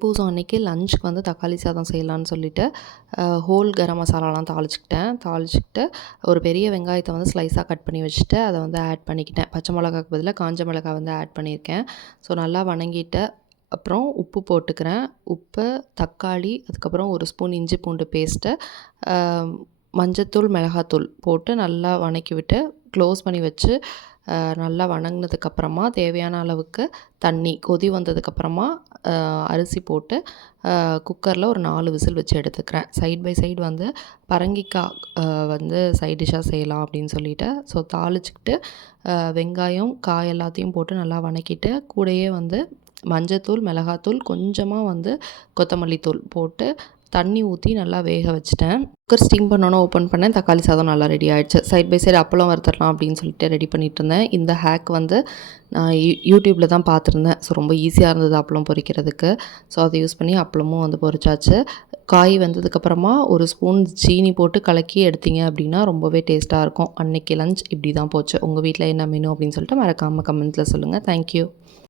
தைப்பூசம் அன்னைக்கு லஞ்சுக்கு வந்து தக்காளி சாதம் செய்யலான்னு சொல்லிட்டு ஹோல் கரம் மசாலாலாம் தாளிச்சுக்கிட்டு ஒரு பெரிய வெங்காயத்தை வந்து ஸ்லைஸாக கட் பண்ணி வச்சுட்டு அதை வந்து ஆட் பண்ணிக்கிட்டேன். பச்சை மிளகாய்க்கு பதிலாக காஞ்ச மிளகாய் வந்து ஆட் பண்ணியிருக்கேன். ஸோ நல்லா வணங்கிட்டு அப்புறம் உப்பு போட்டுக்கிறேன். உப்பு, தக்காளி, அதுக்கப்புறம் ஒரு ஸ்பூன் இஞ்சி பூண்டு பேஸ்ட்டு, மஞ்சத்தூள், மிளகாத்தூள் போட்டு நல்லா வணக்கி விட்டு க்ளோஸ் பண்ணி வச்சு நல்லா வணங்கினதுக்கப்புறமா தேவையான அளவுக்கு தண்ணி கொதி வந்ததுக்கப்புறமா அரிசி போட்டு குக்கரில் ஒரு 4 விசில் வச்சு எடுத்துக்கிறேன். சைட் பை சைடு வந்து பரங்கிக்காய் வந்து சைட் டிஷ்ஷாக செய்யலாம் அப்படின்னு சொல்லிவிட்டு ஸோ தாளிச்சுக்கிட்டு வெங்காயம், காய் எல்லாத்தையும் போட்டு நல்லா வணக்கிட்டு கூடயே வந்து மஞ்சத்தூள், மிளகாத்தூள், கொஞ்சமாக வந்து கொத்தமல்லி தூள் போட்டு தண்ணி ஊற்றி நல்லா வேக வச்சுட்டேன். குக்கர் ஸ்டீம் பண்ணோன்னே ஓப்பன் பண்ணேன். தக்காளி சாதம் நல்லா ரெடி ஆகிடுச்சு. சைட் பை சைடு அப்பளம் வறுத்துடலாம் அப்படின்னு சொல்லிட்டு ரெடி பண்ணிகிட்டு இருந்தேன். இந்த ஹேக் வந்து நான் யூடியூப்பில் தான் பார்த்துருந்தேன். ஸோ ரொம்ப ஈஸியாக இருந்தது அப்பளம் பொரிக்கிறதுக்கு. ஸோ அதை யூஸ் பண்ணி அப்பளமும் வந்து பொரிச்சாச்சு. காய் வந்ததுக்கப்புறமா ஒரு ஸ்பூன் சீனி போட்டு கலக்கி எடுத்தீங்க அப்படின்னா ரொம்பவே டேஸ்ட்டாக இருக்கும். அன்னைக்கு லஞ்ச் இப்படி தான் போச்சு. உங்கள் வீட்டில் என்ன மெனு அப்படின்னு சொல்லிட்டு மறக்காமல் கமெண்ட்டில் சொல்லுங்கள். தேங்க்யூ.